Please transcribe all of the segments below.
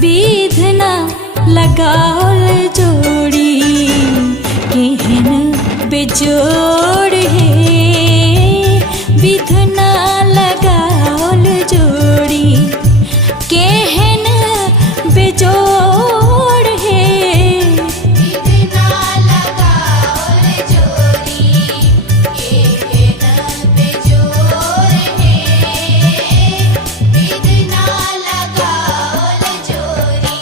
विधना लगाओल जोड़ी केहन बेजोड़ है। विधना लगाओल जोड़ी केहन बेजोड़ है। विधना लगाओल जोड़ी केहन बेजोड़ है। विधना लगाओल जोड़ी।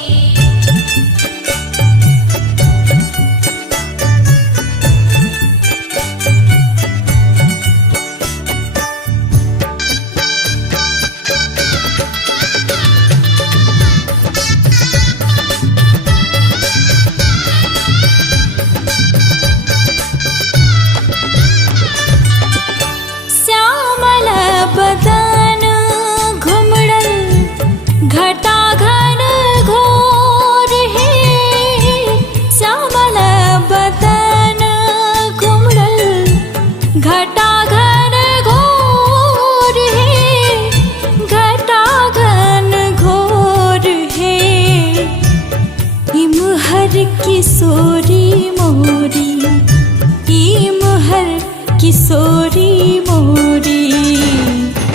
श्यामल बदन घुमड़ल घटा घन घोर है। श्यामल बदन घुमड़ल घटा घन घोर है। घटा घन घोर है। इमहर किशोरी मोरी इमहर किशोरी मोरी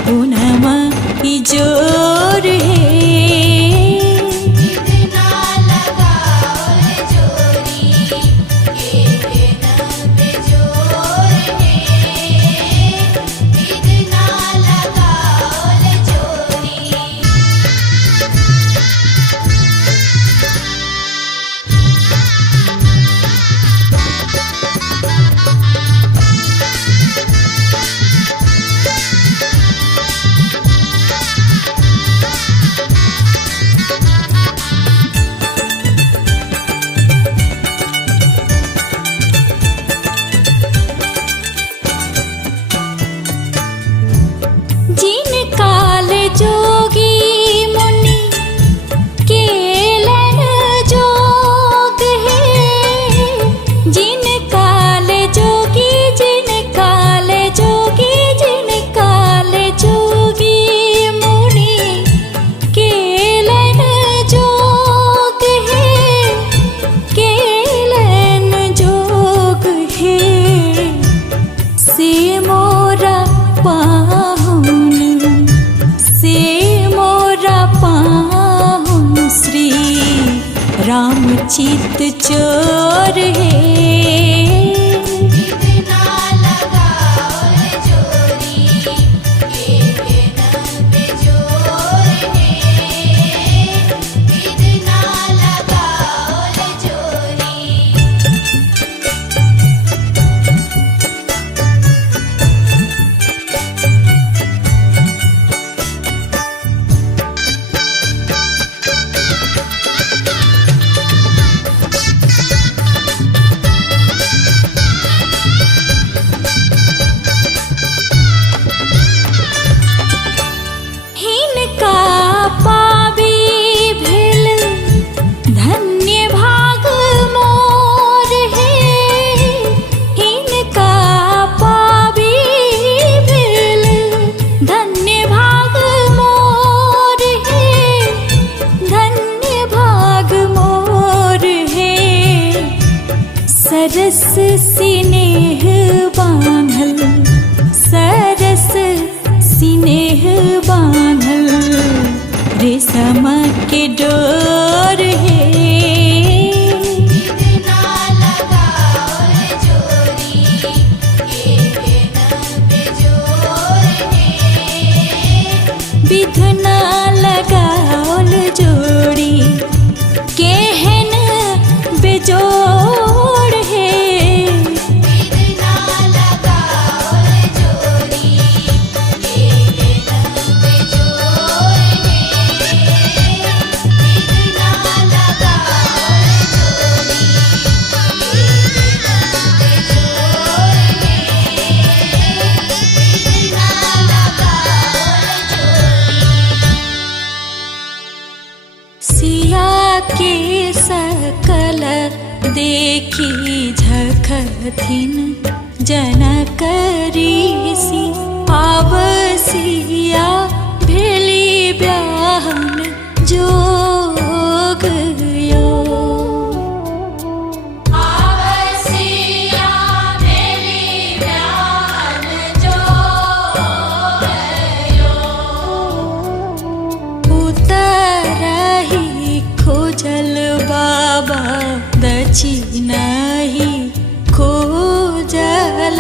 पूनमा इजोर है। विधना लगाओल जोड़ी केहन बेजोड़ है। विधना लगाओल जोड़ी। जिन काल जोगी मुनि केलन जोग है। जिन काल जोगी जिन काल जोगी जिन काल जोगी मुनि केलन जोग है। केलन जोग है। से मोरा पाहुन से मोरा पाहुन श्री रामचित चोर है। विधना लगाओल जोड़ी केहन बेजोड़ है। विधना लगाओल जोड़ी। हिनका पाबी भेल धन्य भाग मोर है। हिनका पाबी भेल धन्य भाग मोर है। धन्य भाग मोर है। सरस सिनेह बांधल सरस सिनेह बांधल रेशम के डोर है। विधना लगाओल जोड़ी केहन बेजोड़ है। विधना लगाओल जोड़ी केहन बेजोड़ है। विधना लगाओल जोड़ी केहन बेजोड़ है। विधना देखी झखथिन जनक ऋषि आवसिया भेली ब्याहन जोर सची नहीं खोजल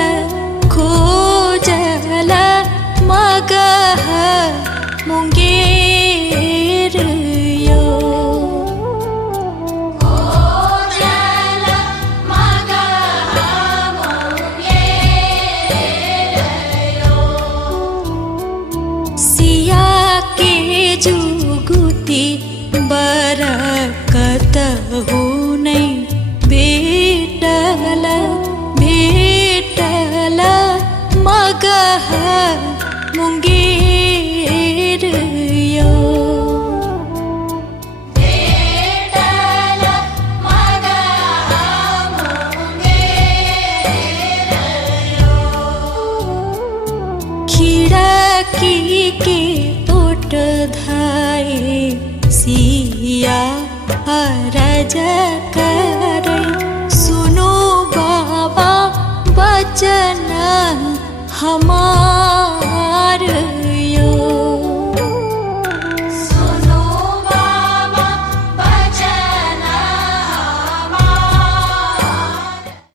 खोजल मगह मुंगेर यो खोजल मगह मुंगेर यो सिया के जुगुती बरकत हो नहीं भेटल भेटल मगह मुंगेर यो भेटल मगह मुंगेर यो खिड़की के ओट धाए सिया अरज करे सुनो बाबा बचन हमार